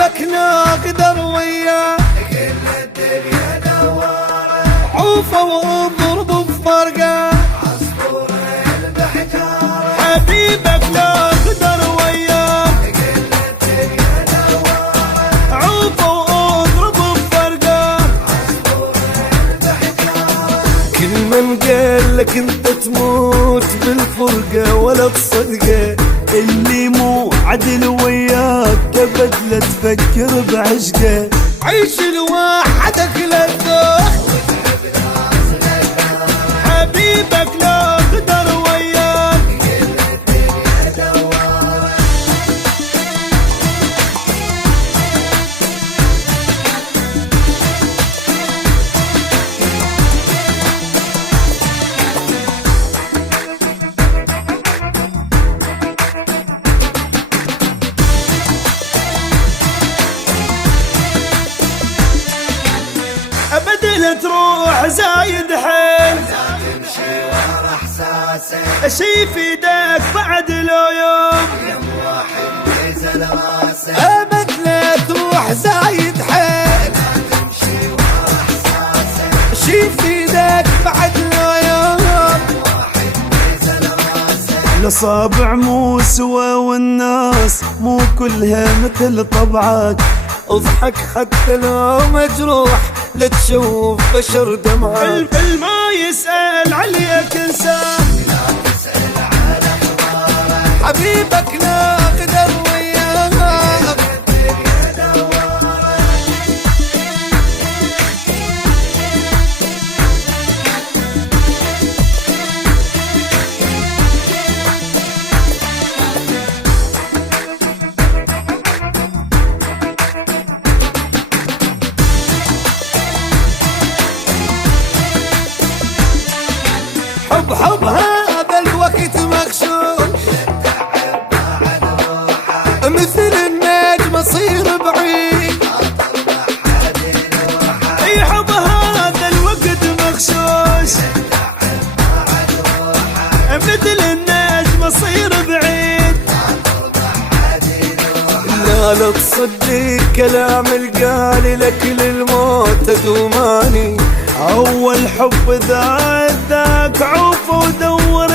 حبيبك لا اقدر وياه، كل الدنيا دواره، عوفه واضرب بفرقه، عصفور بحجاره. حبيبك لا اقدر وياه، كل الدنيا دواره، عوفه واضرب بفرقه، عصفور بحجاره. كل من قال لك انت تموت بالفرقه ولا تصدقه، اللي مو عدل وياك ابد لا تفكر بعشقه. عيش لوحدك للذوق، حبيبك لا اقدر وياك، كل الدنيا دواره. ابد لا تروح زايد حيل، تمشي ورا احساسك، شي في ايدك بعد لو يوم، يم واحد نزل راسك. ابد لا تروح زايد حيل، تمشي ورا احساسك، شي في ايدك بعد لو يوم، يم واحد نزل راسك. الاصابع مو سوا والناس مو كلها مثل طبعك، اضحك حتى لو مجروح لا تشوف بشر دمعك. الما يسأل عليك انساه، لا تسأل على اخبارك، حبيبك لا اقدر وياك، الدنيا دواره. حب هذا الوقت مغشوم، يتعب بعد روحك، مثل النجم اصير بعيد، اطلع حد يلوحك. اي حب هذا الوقت مغشوش، يتعب بعد روحك، مثل النجم اصير بعيد، اطلع حد يلوحك. لا تصدق كلام القالي لك للموت دوماني، أول حب ذاك عوف ودور